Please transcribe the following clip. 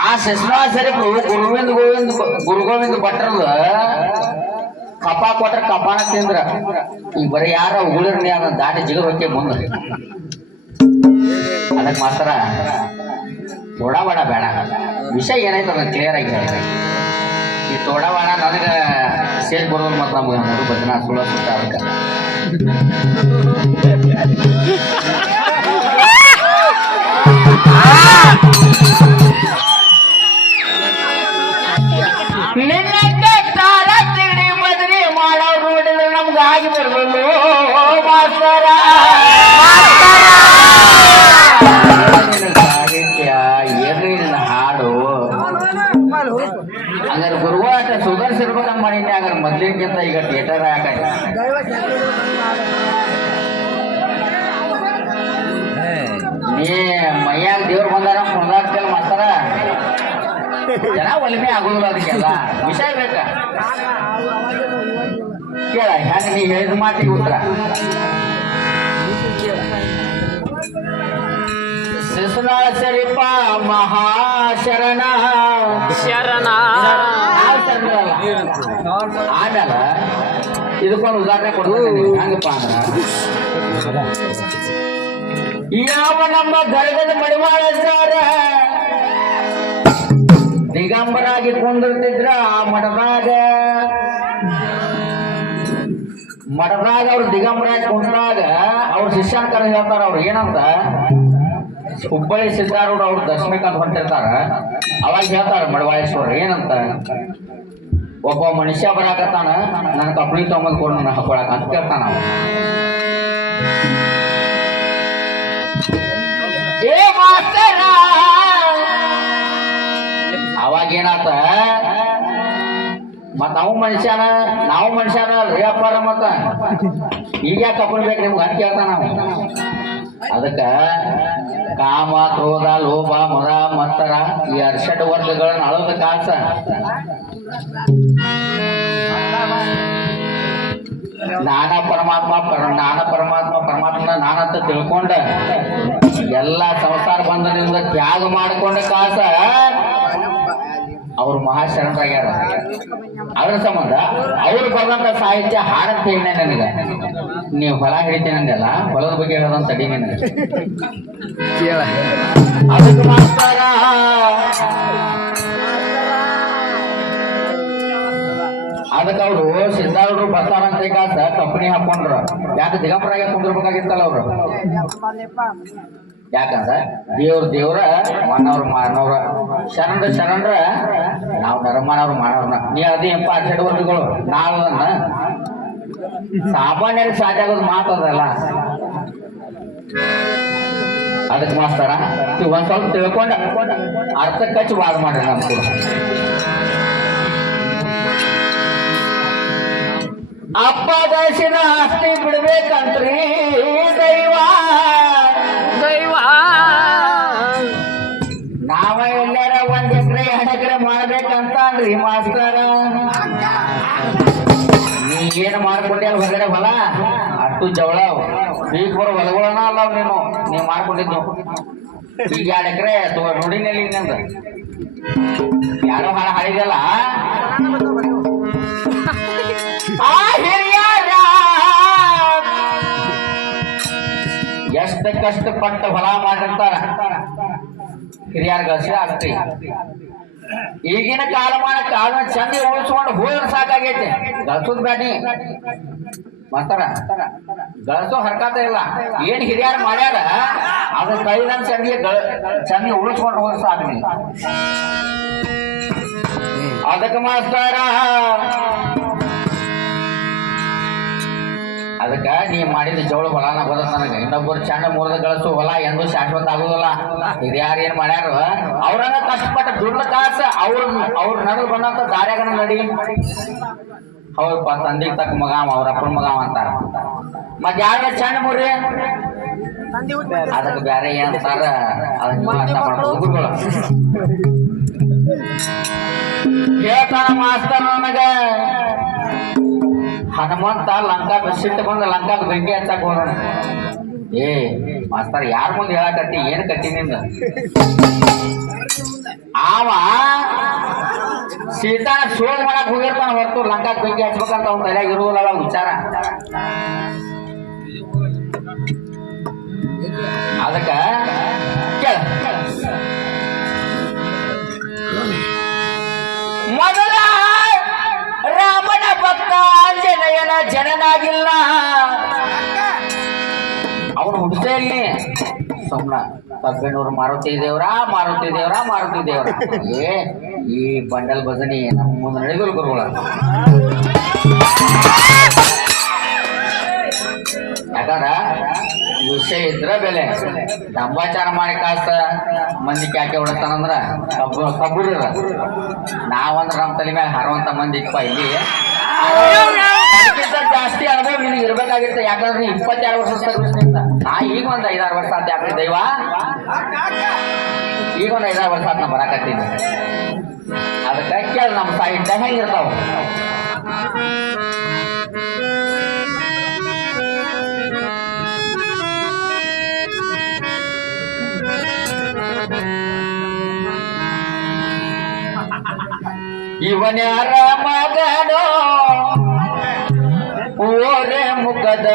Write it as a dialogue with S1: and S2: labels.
S1: ಆ ಸರಿ ಗುರುವಿಂದ ಗೋವಿಂದ ಗುರು ಗೋವಿಂದ ಭಟ್ರದ ಕಪ ಕೊಟ್ರ ಕಪಾನ ತಿಂದ್ರ. ಈ ಬರೀ ಯಾರ ಉಗುಳಿರ್ಲಿ ಅದನ್ನ ದಾಟಿ ಜಿಗಬೇಕೆ ಮುಂದೆ. ಅದಕ್ಕೆ ಮಾತ್ರ ತೋಡವಾಡ ಬೇಡ ವಿಷಯ ಏನಾಯ್ತು ಅದನ್ನ ಕ್ಲಿಯರ್ ಆಗಿ ಈ ತೋಡವಾಡ ನನಗೆ ಸೇರಿ ಬರೋದು ಮತ್ತೆ ನಮ್ಗೆ ಭಜನಾ ಸುಳ್ಳ ಸುತ್ತ ಅದಕ್ಕೆ. ಸಾಹಿತ್ಯ ನನ್ನ ಹಾಡು. ಹಂಗಾರೆ ಗುರುವಾಟ ಸುಧಾರಿಸಿರ್ಬೇಕಂತ ಮಾಡೀನಿ ಹಂಗಾರೆ ಮೊದ್ಲಿನ್ಕಿಂತ ಈಗ ಥಿಯೇಟರ್ ಯಾಕಂತ ನೀ ಮೈಯಾಗ ದೇವ್ರು ಬಂದಾರ ಕುಂದಾಡ್ತೇಳ ಮಾಡ್ತಾರ? ಜನ ಒಲಿಮೆ ಆಗುದಿಲ್ಲ ಅದಕ್ಕೆಲ್ಲ. ವಿಷಯ ಬೇಕಾ? ಕೇಳ, ಹೆಂಗ ನೀ ಹೇಳಿದ ಮಾತಿಗೆ ಉತ್ತರ? ಸರಿಪ ಮಹಾಶರಣ.
S2: ಶರಣ.
S1: ಆಮೇಲೆ ಇದಕ್ಕೊಂದು ಉದಾಹರಣೆ ಕೊಡ್ತೀನಿ ಹಂಗಪ್ಪ ಅಂದ್ರ ಯಾವ ನಮ್ಮ ಗರ್ಗದ ಮಡಿವಾಳ ಸರ ದಿಗಂಬರಾಗಿ ಕುಂದಿರ್ತಿದ್ರ ಆ ಮಠದಾಗ? ಮಠದಾಗ ಅವ್ರು ದಿಗಂಬರಾಗಿ ಕುಂದ್ರಾಗ ಅವ್ರ ಶಿಷ್ಯನ ಕರೆ ಹೇಳ್ತಾರ ಅವ್ರು ಏನಂತ? ಹುಬ್ಬಳ್ಳಿ ಸಿದ್ದಾರೂಢ ಅವ್ರು ದರ್ಶನಕ್ಕಂತ ಹೊಂಟಿರ್ತಾರ ಅವಾಗ ಹೇಳ್ತಾರ ಮಡವಾಳೇಶ್ವರ ಏನಂತ? ಒಬ್ಬ ಮನುಷ್ಯ ಬರಾಕತ್ತಾನ, ನನ್ನ ಕಪ್ಪಳಿ ತೊಗೊಂಬಂದ್ ಕೊಡು, ನನ್ನ ಹಾಕೊಳಕ, ಅಂತ ಕೇಳ್ತಾನ ಅವಾಗ ಏನಾತ? ಮತ್ತ ನಾವು ಮನುಷ್ಯನ ನಾವು ಮನುಷ್ಯನ ಅಲ್ರಿ ಅಪ್ಪಾರ ಮತ್ತ. ಈಗ ಯಾಕೆ ಕಪ್ಪಲ್ ಬೇಕು ನಿಮ್ಗೆ ಅಂತ ಕೇಳ್ತಾನ ಅದಕ್ಕ ಕಾಮ, ಕ್ರೋಧ, ಲೋಭ, ಮರ, ಮತ್ತರ ಈ ಅರ್ಷಡ್ ವರ್ಗಗಳನ್ನ ಅಳದ ಕಾಸ ನಾನ ಪರಮಾತ್ಮ, ಪರ ನಾನ ಪರಮಾತ್ಮ, ಪರಮಾತ್ಮನ ನಾನಂತ ತಿಳ್ಕೊಂಡ. ಎಲ್ಲ ಸಂಸಾರ ಬಂಧನದಿಂದ ತ್ಯಾಗ ಮಾಡಿಕೊಂಡ ಕಾಸ ಅವ್ರು ಮಹಾಶರಣರಾಗ್ಯಾರ. ಅದ್ರ ಸಂಬಂಧ ಅವ್ರು ಬರೆದಂತ ಸಾಹಿತ್ಯ ಹಾಡಕ್ಕೆ ಹೇಳಿ ನನಗೆ. ನೀವು ಹೊಲ ಹಿಡಿತೀನಿ ಅಂದಲ್ಲ ಹೊಲದ ಬಗ್ಗೆ ಹೇಳೋದಂತ ತಡಿ ನಿನಗೆ ಅದಕ್ಕೆ ಮಾಸ್ತರ. ಅದಕ್ಕೆ ಅವರು ಸಿದ್ಧಾರೂಢರು ಬರ್ತಾರಂತ ಕಾಸ ಕಂಪನಿ ಹಾಕೊಂಡ್ರು. ಯಾಕೆ ದಿಗಂಬರಾಗ ಕುಂದಿರ್ಬೇಕಾಗಿತ್ತಲ್ಲ ಅವರು? ಯಾಕಂದ್ರ ದೇವ್ರ ದೇವ್ರ ಮನವ್ರ ಮಾನವ್ರ ಶರಣರ ಶರಣರ ನಾವು ನರಮ್ಮನವ್ರು ಮಾಡೋರ್ನ ನೀ ಅದೇ ಎಂಪ ಅರ್ಷಡ್ ವರ್ಗಗಳು. ನಾವು ಅದನ್ನ ಸಾಮಾನ್ಯರಿಗೆ ಸಾಧ್ಯ ಆಗೋದು ಮಾತದಲ್ಲ ಅದಕ್ಕೆ ಮಾಸ್ತಾರ ಒಂದ್ ಸ್ವಲ್ಪ ತಿಳ್ಕೊಂಡ ಅರ್ಥ ಕಚ್ಚಿ ವಾದ ಮಾಡ್ರಿ ನಮ್ ಅಪ್ಪ ಗಳಿಸಿದ ಆಸ್ತಿ ಬಿಡ್ಬೇಕಂತ್ರಿ. ನೀ ಏನ್ ಮಾಡ್ಕೊಂಡೆ ಹೊರಗಡೆ ಹೊಲ? ಅಟ್ಟು ಜವಳ. ಈಗ ಬರೋ ಹೊಲಗಳನ್ನ ಅಲ್ಲ ನೀನು. ನೀವು ಮಾಡ್ಕೊಂಡಿದ್ದು. ಈಗ ಎರಡು ಎಕರೆ ನೋಡಿನಲ್ಲಿ ನಂದು. ಯಾರೋ ಹಾಳ ಹಾಡಿದಲ್ಲ ಎಷ್ಟು ಕಷ್ಟಪಟ್ಟು ಹೊಲ ಮಾಡಿರ್ತಾರ. ಹಿರಿಯರ ಗಳಿಸಿ ಅಷ್ಟೇ. ಈಗಿನ ಕಾಲಮಾನ ಕಾಲ ಚಂದ ಉಳಿಸ್ಕೊಂಡು ಹೋದ್ರೆ ಸಾಕಾಗೈತೆ. ಗಳಿಸೋದ್ ಬ್ಯಾಡಿ ಮಾಸ್ತರ, ಗಳಸೋ ಹರ್ಕತ ಇಲ್ಲ. ಏನ್ ಹಿರಿಯರು ಮಾಡ್ಯಾರ ಅದ್ರ ಕೈದಂಗ್ ಚಂದಿಗೆ ಚಂದ ಉಳಿಸ್ಕೊಂಡು ಹೋದ್ರೆ ಸಾಕು ಅದಕ್ಕೆ ಮಾಸ್ತರ ಅದಕ್ಕ ನೀ ಮಾಡಿದ ಜವಳ ಹೊಲನ ಬದ ನನಗೆ. ಇನ್ನೊಬ್ಬರು ಚಂಡ ಮುರಿದ ಗಳಿಸು ಹೊಲ ಎಂದು ಶಾಶ್ವತ ಆಗುದಿಲ್ಲ. ಯಾರು ಏನ್ ಮಾಡ್ಯಾರ? ಅವ್ರನ್ನ ಕಷ್ಟಪಟ್ಟ ದುಡ್ಡು ಕಾಸ ಅವ್ರ ಅವ್ರ ನಡುವೆ ಬಂದಂತ ದಾರ್ಯಾಗನ ನಡಿ. ಅವ್ರಪ್ಪ ತಂದಿಗೆ ತಕ್ಕ ಮಗ ಅವ ಅವ್ರ ಅಪ್ಪನ ಮಗ ಅಂತಾರ. ಮತ್ ಯಾರ ಚಂಡ ಮುರಿ ಅದಕ್ಕೆ ಬೇರೆ ಏನಂತಾರ ಅದಕ್ಕೆ ಹೇಳ್ತಾನ ಮಾಸ್ತರ್ ನನಗ. ಹನುಮಂತ ಲಂಕಾ ಸಿಟ್ಟು ಬಂದ, ಲಂಕಾಕ್ ಬೆಂಕಿ ಹಚ್ಚಾಕ ಹೋದ. ಏ, ಮಾಸ್ತರ್, ಯಾರ ಮುಂದೆ ಹೇಳಕತ್ತಿ, ಏನ್ ಕಟ್ಟಿ ನಿಂದ? ಆವ ಸೀತಾನ ಸೋಲ್ ಮಾಡಕ್ ಹೋಗಿರ್ತಾನ ಹೊರತು, ಲಂಕಾಕ್ ಬೆಂಕಿ ಹಚ್ಬೇಕಂತ ಅವ್ನ ತಲೆಯಾಗ ಇರುವಲ್ಲ ವಿಚಾರ. ಅದಕ್ಕ ಜನನಾಗಿಲ್ಲ. ಅವನು ಹುಟ್ಟಿಸಲಿ ಸುಮ್ನ ಕಬ್ಬಿಣೂರು ಮಾರುತಿ ದೇವ್ರ ಮಾರುತಿ ದೇವ್ರ ಮಾರುತಿ ದೇವ್ರ. ಏ, ಈ ಬಂಡಲ್ ಭಜನಿ ನಮ್ಮ ಮುಂದೆ ನಡೆದಲು ಗುರುಗಳ. ಯಾಕಂದ್ರ ವಿಷಯ ಇದ್ರ ಬೆಲೆ. ದಂಬಾಚಾರ ಮಾಡಿ ಕಾಸ್ತ ಮಂದಿ ಕ್ಯಾಕೆ ಹೊಡತಾನಂದ್ರ ಕಬ್ಬು ಕಬ್ಬು ನಾವಂದ್ರ ನಮ್ಮ ತಲೆ ಮ್ಯಾಗ ಹರುವಂತ ಮಂದಿ ಇಪ್ಪ ಇಲ್ಲಿ. ಜಾಸ್ತಿ ಅನುಭವ ನಿನಗೆ ಇರ್ಬೇಕಾಗಿತ್ತು ಯಾಕಂದ್ರೆ ಇಪ್ಪತ್ತೆರಡು ವರ್ಷ ಸರ್ವಿಸ್ ನಾ ಈಗ ಒಂದ್ ಐದಾರು ವರ್ಷ ಆತ ಯಾಕ್ರಿ ದೈವ? ಈಗ ಒಂದ್ ಐದಾರು ವರ್ಷ ಆತ ನಾ ಬರಾಕತ್ತೀನಿ. ಅದಕ್ಕೆ ಕೇಳ ನಮ್ಮ ಸಾಹಿತ್ಯ ಹೆಂಗಿರ್ತಾವ ಇವನ್ಯಾರ ಮಗನೋ ada